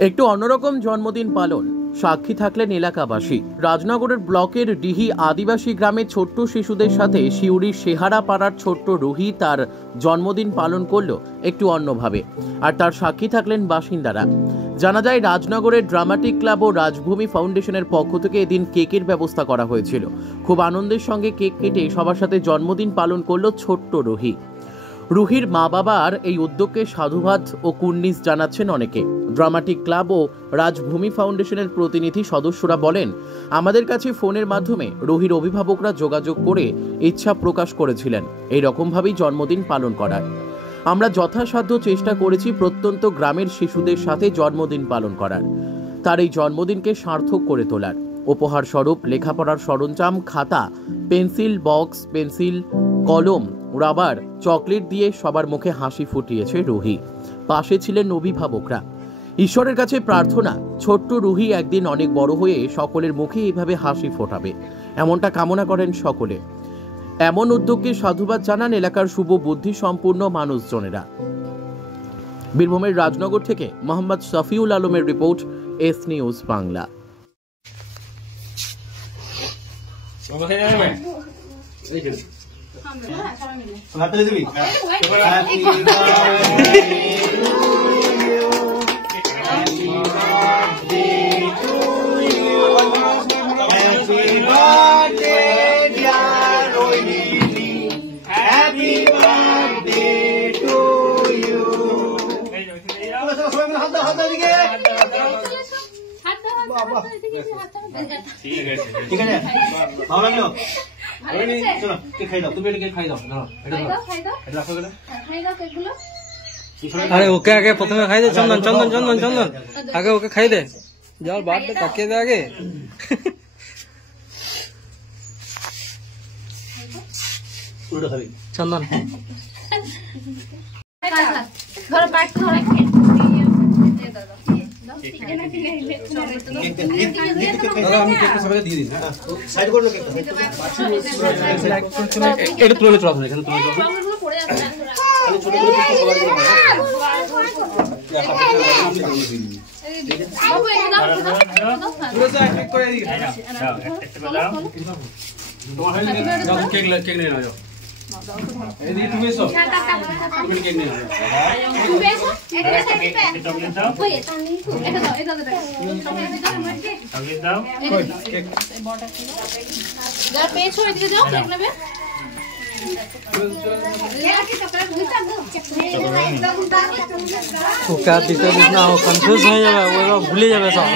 একটু অন্যরকম জন্মদিন পালন, সাক্ষী থাকলেন এলাকাবাসী। রাজনগরের ব্লকের ডিহি আদিবাসী গ্রামে ছোট্ট শিশুদের সাথে সিউড়ির সেহারা পাড়ার ছোট্ট রুহি তার জন্মদিন পালন করলো একটু অন্যভাবে, আর তার সাক্ষী থাকলেন বাসিন্দারা। জানা যায়, রাজনগরের ড্রামাটিক ক্লাব ও রাজভূমি ফাউন্ডেশনের পক্ষ থেকে এদিন কেকের ব্যবস্থা করা হয়েছিল। খুব আনন্দের সঙ্গে কেক কেটে সবার সাথে জন্মদিন পালন করলো ছোট্ট রুহি। রুহির মা বাবার এই উদ্যোগকে সাধুবাদ ও কুর্নিশ জানাচ্ছেন অনেকে। ড্রামাটিক ক্লাব ও রাজভূমি ফাউন্ডেশনের প্রতিনিধি সদস্যরা বলেন, আমাদের কাছে ফোনের মাধ্যমে রুহির অভিভাবকরা যোগাযোগ করে ইচ্ছা প্রকাশ করেছিলেন এই রকমভাবেই জন্মদিন পালন করার। আমরা যথাসাধ্য চেষ্টা করেছি প্রত্যন্ত গ্রামের শিশুদের সাথে জন্মদিন পালন করার, তার এই জন্মদিনকে সার্থক করে তোলার। উপহার স্বরূপ লেখাপড়ার সরঞ্জাম, খাতা, পেন্সিল বক্স, পেন্সিল, কলম, রাবার, চকলেট দিয়ে সবার মুখে হাসি ফুটিয়েছে রুহি। পাশে ছিলেন অভিভাবকরা। ঈশ্বরের কাছে প্রার্থনা, ছোট্ট রুহি একদিন অনেক বড় হয়ে সকলের মুখে এইভাবে হাসি ফোটাবে, এমনটা কামনা করেন সকলে। এমন উদ্যোগকে সাধুবাদ জানান এলাকার শুভ বুদ্ধি সম্পূর্ণ মানুষজনেরা। বীরভূমের রাজনগর থেকে মোহাম্মদ শফিউল আলমের রিপোর্ট, এস নিউজ বাংলা। ঠিক আছে, ভালো লাগলো। চলো কেক খাই দাও, তুমি কেক খাই দাও। আরে ওকে আগে প্রথমে খাই দে। চন্দন চন্দন চন্দন চন্দন আগে ওকে খাই দে। যাও বার্থডে কাকিয়ে দে আগে। চন্দন এটা তুলে চলা এখানে তুলে কেক নিয়ে যাও। এদিকে তুমি এসো, তুমি কেক নিয়ে যাও। ওকে আর দিতে দিস না, ও কনফিউজ হয়ে যাবে, ও ভুলে যাবে সব।